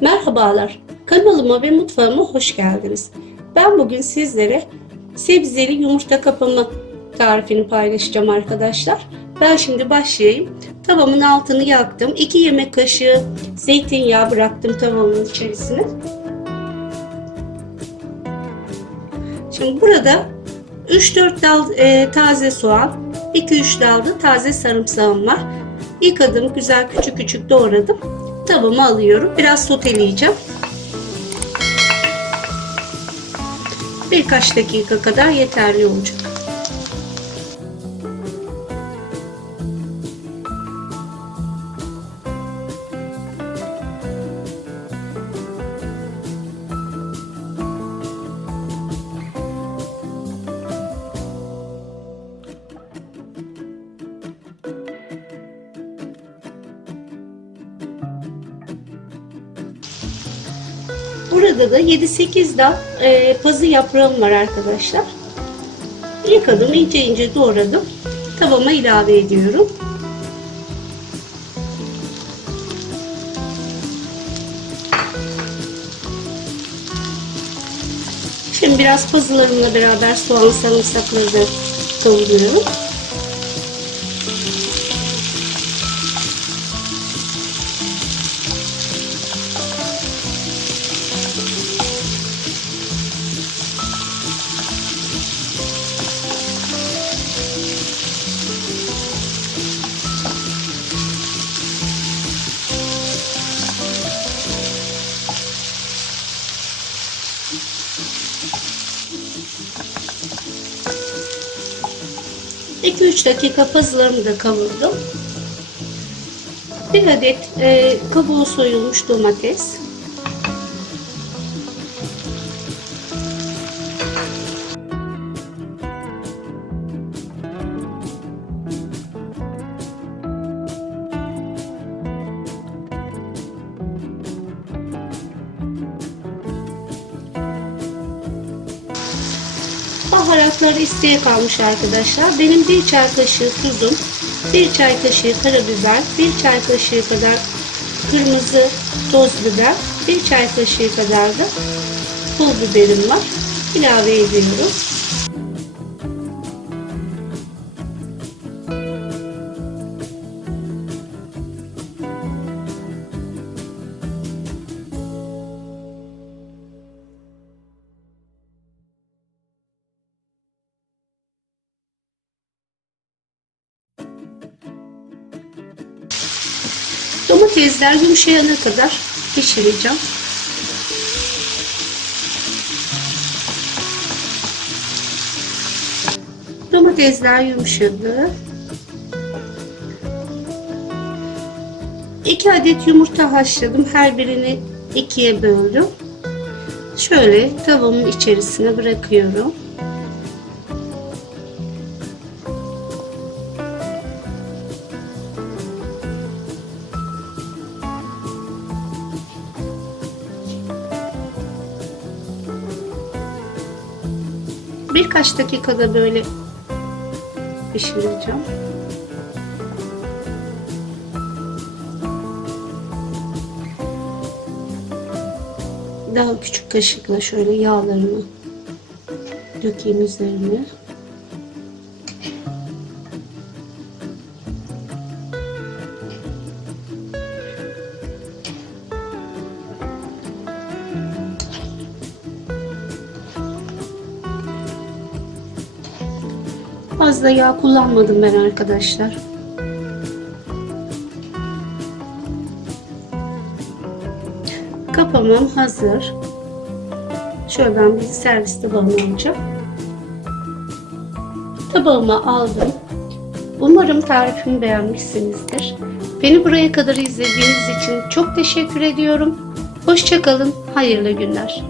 Merhabalar, kanalıma ve mutfağıma hoş geldiniz. Ben bugün sizlere sebzeli yumurta kapama tarifini paylaşacağım arkadaşlar. Ben şimdi başlayayım. Tavamın altını yaktım. 2 yemek kaşığı zeytinyağı bıraktım tavamın içerisine. Şimdi burada 3-4 dal e, taze soğan, 2-3 dal da taze sarımsağım var. Yıkadım, güzel küçük küçük doğradım. Tavama alıyorum. Biraz soteleyeceğim. Birkaç dakika kadar yeterli olacak. Burada da 7-8 dal e, pazı yaprağım var arkadaşlar. Yıkadım, ince ince doğradım. Tavama ilave ediyorum. Şimdi biraz pazılarımla beraber soğan sarımsakları da kavuruyorum. İki üç dakika pazılarımı da kavurdum. Bir adet e, kabuğu soyulmuş domates. Baharatları isteğe kalmış arkadaşlar. Benim bir çay kaşığı tuzum, bir çay kaşığı karabiber, bir çay kaşığı kadar kırmızı toz biber, bir çay kaşığı kadar da pul biberim var. İlave ediyorum. Domatesler yumuşayana kadar pişireceğim. Domatesler yumuşadı. 2 adet yumurta haşladım. Her birini ikiye böldüm. Şöyle tavamın içerisine bırakıyorum. Birkaç dakikada böyle pişireceğim. Daha küçük kaşıkla şöyle yağlarını dökeyim üzerine. Fazla yağ kullanmadım ben arkadaşlar. Kapamam hazır. Şöyle ben bir servis tabağıma alacağım. Tabağıma aldım. Umarım tarifimi beğenmişsinizdir. Beni buraya kadar izlediğiniz için çok teşekkür ediyorum. Hoşçakalın, hayırlı günler.